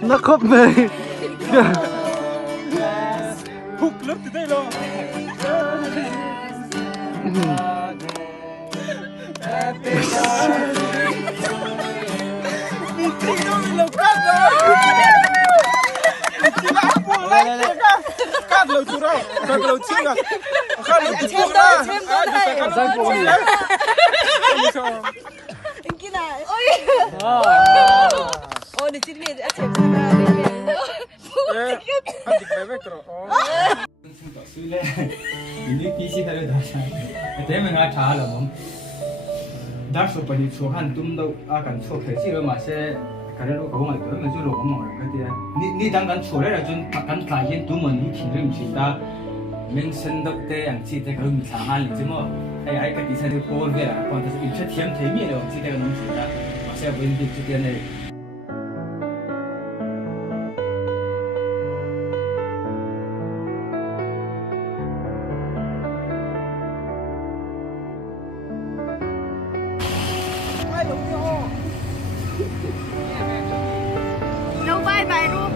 nó khóc này hụt lớp từ đây rồi cắt lâu chú đâu cắt lâu chín à cắt lâu chú ra cắt lâu chú ra cái này ôi ôi để chín miệng đã chém ra đây ăn thịt bé vậy rồi ini PC kalau dah tapi mana cah lah mom dah so pada suhan tum do akan so kerja lo masih kalau lo kau ngai tu mesti lo kau mau kan dia ni jangan suara lah jun kan klien tu mana ni kira mesti dah mention dok te yang cerita kalau misalnya ni cuma ai kat di sana call dia lah kalau tu interest tiam tiami lo cerita kalau mesti dah masih boleh cerita ni đâu vai bài luôn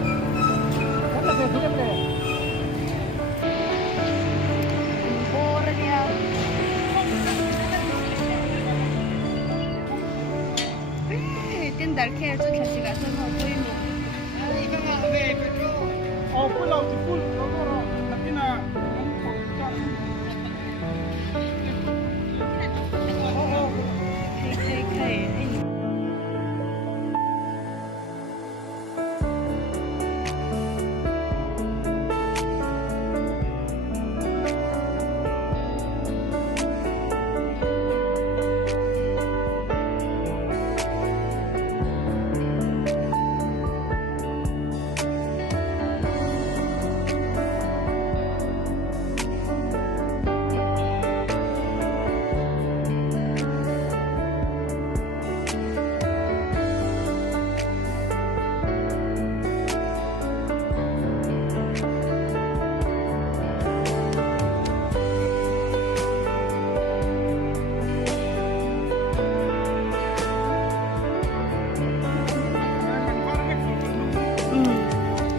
tên đặc khe cho khách sĩ cả thân họ quên một pull out the pull tapi na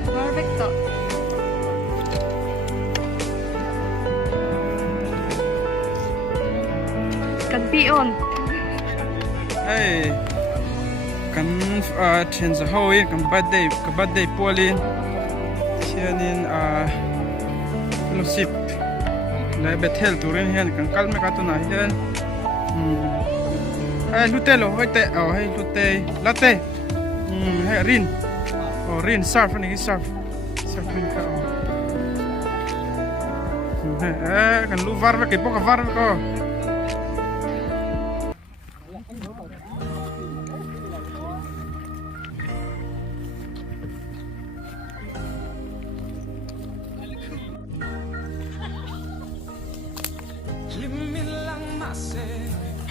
perfecto cần pion hey kan chen za hoi kan birthday polin chianin fellowship lai bethel turin hian kan kalme ka tuna hian ai lutelo hoite hai lute latte hai rin rin surf ni surf rin ka kan lu var ke poka var ko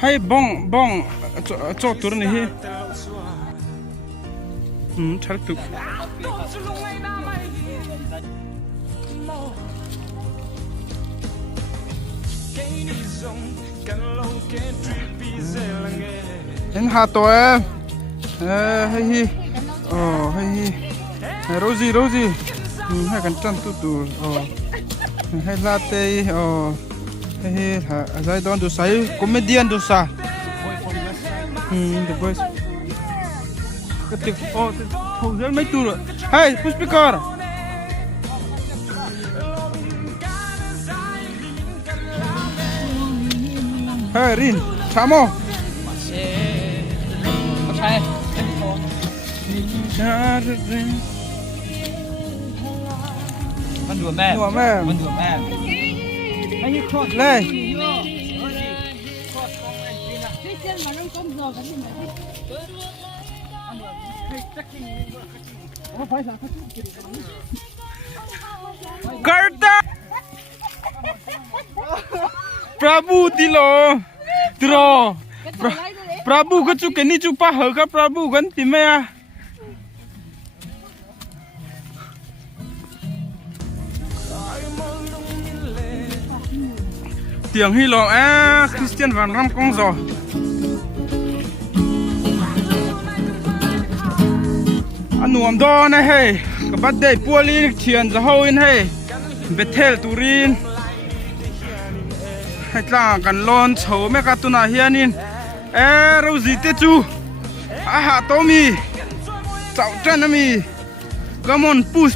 hay bong cho tur ni hi thar tu en ha to hay hi hay hi Rosie hay kan chan tu hay latte hey I don't do say comedian do sa the voice cái không dẫn mấy tu rồi hey push speaker hey Rin Samoมันดูแม่มันดูแม่lên Karta Prabhu tilo tro Prabhu có chú cái ni chú pa hở các Prabhu gần tìm mẹ tiếng hi lo Christian Van Ram công giò ขนมดอนนะเฮ้กับบัดเดย์ปัวลีเทียนจะเฮาอินเฮ้เบเทลตูรินให้ต่างกันลอนโฉแม่กาตุนาเฮียนินเราจิตจูอาหาโตมีเจ้าจันมีกำมันปูส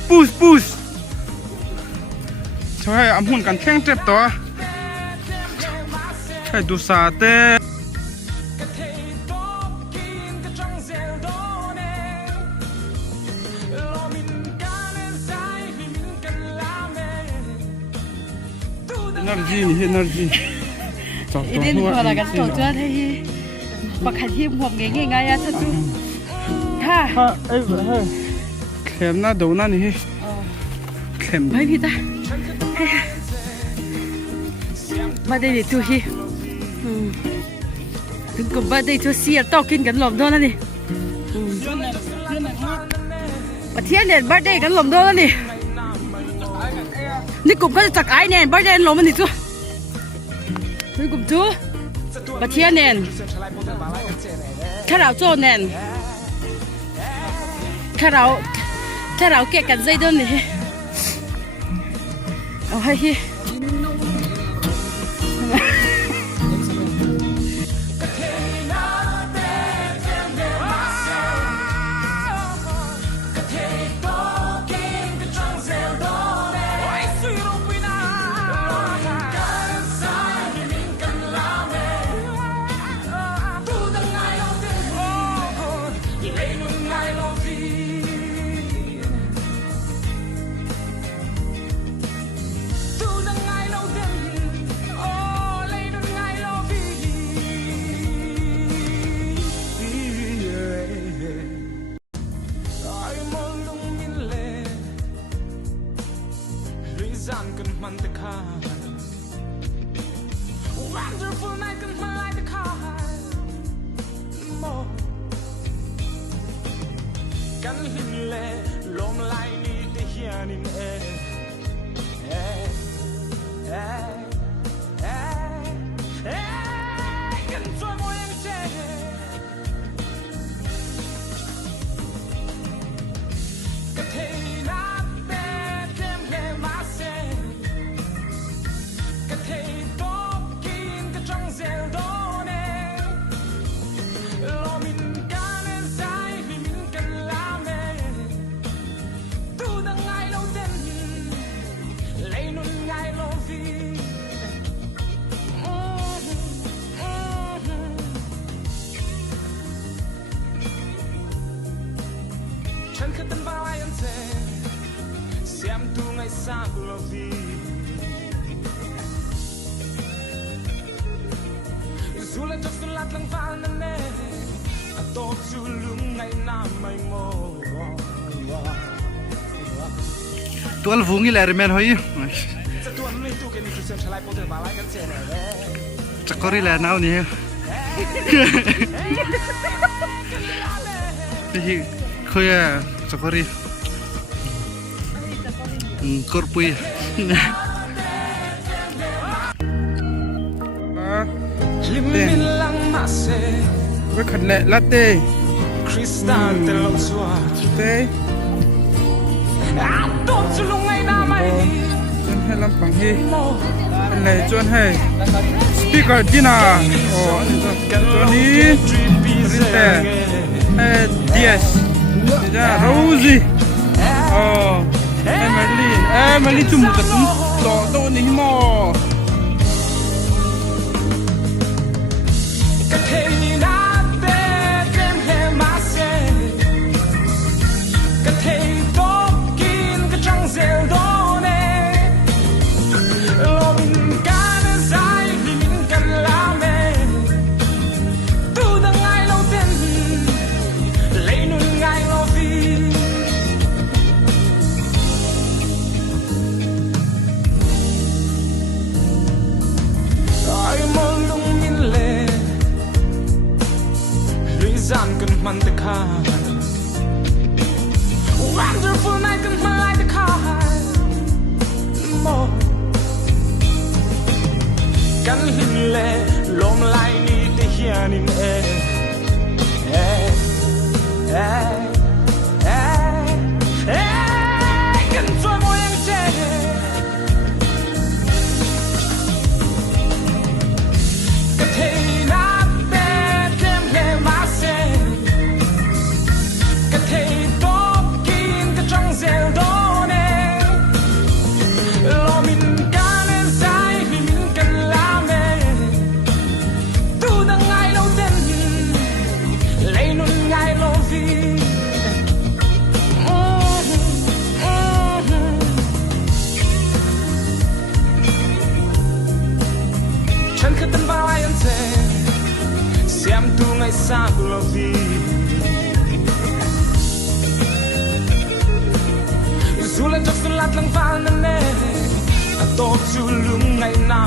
ช่วยอำหุ่นกันแข่งเจ็บตัวให้ดูสาเต้energy อีเดนพอละกันตัวจ้าให้ประคันที่หัวเงี้ยๆอ่ะจะจูท่าเข็มหน้าดูนั่นนี่เข็มไม่พี่ตามาได้ดิตัวฮีถึงกับมาได้ตัวเสียต่อกินกันหลอมโดนแล้วนี่ประเทศเนี่ยบ้านได้กันหลอมโดนแล้วนี่นี่กลุ่มก็จะจักไอ้เนี่ยบ้านได้หลอมมันนี่จูนี่กลุ่มจูประเทศเนี่ยถ้าเราโจนเนี่ยถ้าเราเก็บกันใจด้วยนี่เอาให้ฮีWonderful night can fly the car more กันหินเล่ลมไหลนี่แต่เฮียนินกันช่วยมวยยังเจ๊กันเทน่าเต้เต็มเลยมาเซ่กันเทฉันคือตันบ่าวไอ้ยันเซ่เสียมตัวไงซากุลวีSulla già sulla tlanfana ne a tozzu lungai na mai mo ตัวฟูงี้แหละเรแมนเฮ้ย จะตัวไม่ตู้กันนี่คือเสียงชลายโปรเตอร์บาไลกันเจนจะก็รีแลนเอานี่ที่เคยจะก็รีกดปุยก็ขัดแหละลาเต้คริสตัลเตลสวาเต้ตัวจะลงไงน้าไม่จนให้ลำปังให้อะไรจนให้สปีกเกอร์ดินาโอ้ตัวนี้รินเต้ดีเอสจ้าโรซี่โอ้เอมิลี่จุ่มกระตุ้มต่อตัวนี้มอ sak lovi Sulan chok sulat lang van na ne Atok sulung ngay na